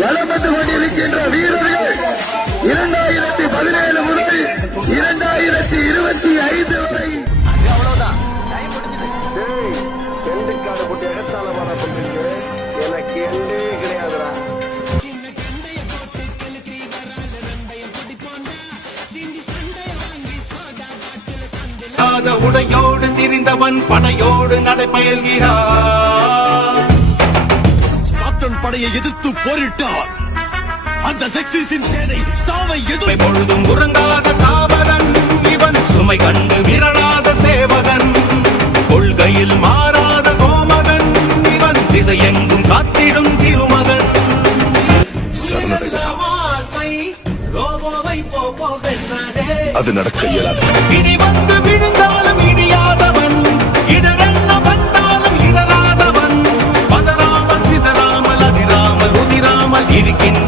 வலம் வந்து கொண்டிருக்கின்ற வீரர்கள் 2017 முதல் 2025 வரை எண்டுக்காடு போட்டு இடத்தால வர சொல்றீங்க. எனக்கு எண்டே கிடையாதுடா. உடையோடு திரிந்தவன் படையோடு நடைபயல்கிறார். கேப்டன் படையை எதிர்த்து போரிட்டார். அந்த செக்சிஸின் சேனை சாவை எதிர்த்து பொழுதும் உறங்காத காவலன் இவன். சுமை கண்டு விரலாத சேவகன், கொள்கையில் மாறாத கோமகன் இவன். திசையெங்கும் காத்திடும் திருமகன். அது நடக்க இயலாது. இடி வந்து விழுந்தாலும் இடியாதவன், இடரென்ன வந்தாலும் இடராதவன். பதறாமல் சிதறாமல் அதிராமல் உதிராமல் இருக்கின்ற